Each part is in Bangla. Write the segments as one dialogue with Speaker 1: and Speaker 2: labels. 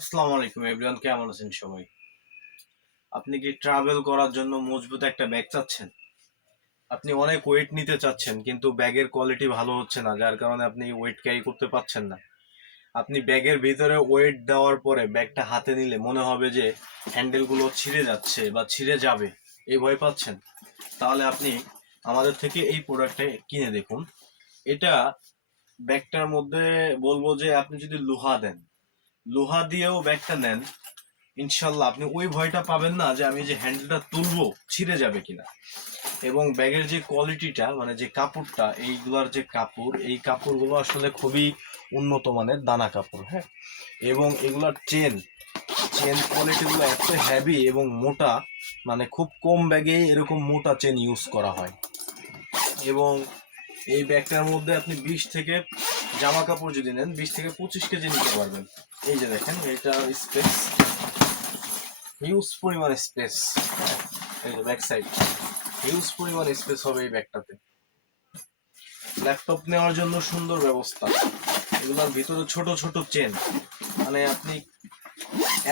Speaker 1: আসসালামু আলাইকুম এভরিওয়ান কেমন আছেন সবাই? আপনি কি ট্রাভেল করার জন্য মজবুত একটা ব্যাগ চাচ্ছেন? আপনি অনেক ওয়েট নিতে চাচ্ছেন, কিন্তু ব্যাগের কোয়ালিটি ভালো হচ্ছে না, যার কারণে আপনি ওয়েট ক্যারি করতে পারছেন না। আপনি ব্যাগের ভিতরে ওয়েট দেওয়ার পরে ব্যাগটা হাতে নিলে মনে হবে যে হ্যান্ডেলগুলো ছিঁড়ে যাচ্ছে বা ছিঁড়ে যাবে। এই ভয় পাচ্ছেন? তাহলে আপনি আমাদের থেকে এই প্রোডাক্টটা কিনে দেখুন। এটা ব্যাগটার মধ্যে বলব যে আপনি যদি লোহা দেন লোহা দিয়েও ব্যাগটা নেন, ইনশাল্লাহ আপনি ওই ভয়টা পাবেন না যে আমি যে হ্যান্ডেলটা তুলবো ছিঁড়ে যাবে কিনা। এবং ব্যাগের যে কোয়ালিটিটা মানে যে কাপড়টা, এইগুলার যে কাপড়, এই কাপড়গুলো আসলে খুবই উন্নত মানের দানা কাপড় হ্যাঁ? এবং এগুলার চেন চেন কোয়ালিটিগুলো এত হ্যাভি এবং মোটা মানে খুব কম ব্যাগে এরকম মোটা চেন ইউজ করা হয়। এবং এই ব্যাগটার মধ্যে আপনি বিশ থেকে জামা কাপড় যদি নেন, বিশ থেকে পঁচিশ কেজি নিতে পারবেন। এই যে দেখেন, এটা স্পেস হিউজ পরিমাণ স্পেস এই যে ব্যাক সাইড হিউজ পরিমাণ স্পেস হবে এই ব্যাগটাতে। ল্যাপটপ নেওয়ার জন্য সুন্দর ব্যবস্থা। এগুলোর ভিতরে ছোট ছোট চেন মানে আপনি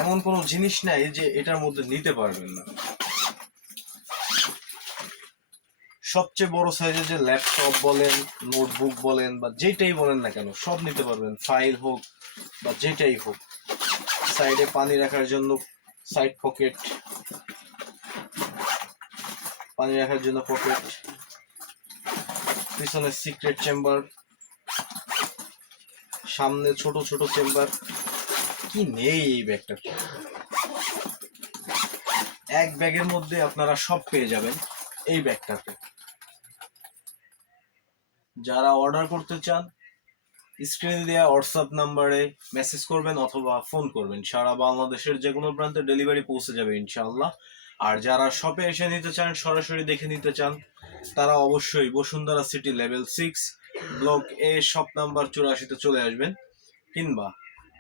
Speaker 1: এমন কোনো জিনিস নাই যে এটার মধ্যে নিতে পারবেন না। সবচেয়ে বড় সাইজের যে ল্যাপটপ বলেন নোটবুক বলেন, বা যেটাই বলেন না কেন, সব নিতে পারবেন। ফাইল হোক বা যেটাই হোক। সাইডে পানি রাখার জন্য সাইড পকেট পানি রাখার জন্য পকেট পিছনে সিক্রেট চেম্বার সামনে ছোট ছোট চেম্বার কি নেই এই ব্যাগটাতে এক ব্যাগের মধ্যে আপনারা সব পেয়ে যাবেন এই ব্যাগটাতে যারা অর্ডার করতে চান স্ক্রিনে দেওয়া হোয়াটসঅ্যাপ নাম্বারে মেসেজ করবেন অথবা ফোন করবেন। সারা বাংলাদেশের যে কোনো প্রান্তে ডেলিভারি পৌঁছে যাবে ইনশাআল্লাহ। আর যারা শপে এসে নিতে চান, সরাসরি দেখে নিতে চান, তারা অবশ্যই Bashundhara city level six block A shop number চুরাশিতে চলে আসবেন। কিংবা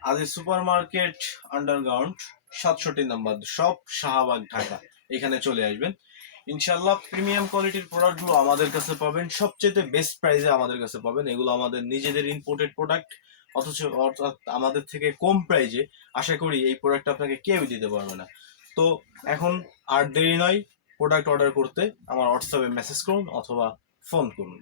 Speaker 1: আদি সুপার মার্কেট আন্ডারগ্রাউন্ড সাতষট্টি নাম্বার শপ শাহবাগ, ঢাকা, এখানে চলে আসবেন। ইনশাল্লাহ প্রিমিয়াম কোয়ালিটির প্রোডাক্টগুলো আমাদের কাছে পাবেন। সবচেয়ে বেস্ট প্রাইসে আমাদের কাছে পাবেন। এগুলো আমাদের নিজেদের ইম্পোর্টেড প্রোডাক্ট অথচ অর্থাৎ আমাদের থেকে কম প্রাইজে আশা করি এই প্রোডাক্ট আপনাকে কেউ দিতে পারবে না। তো এখন আর দেরি নয় প্রোডাক্ট অর্ডার করতে আমার হোয়াটসঅ্যাপে মেসেজ করুন অথবা ফোন করুন।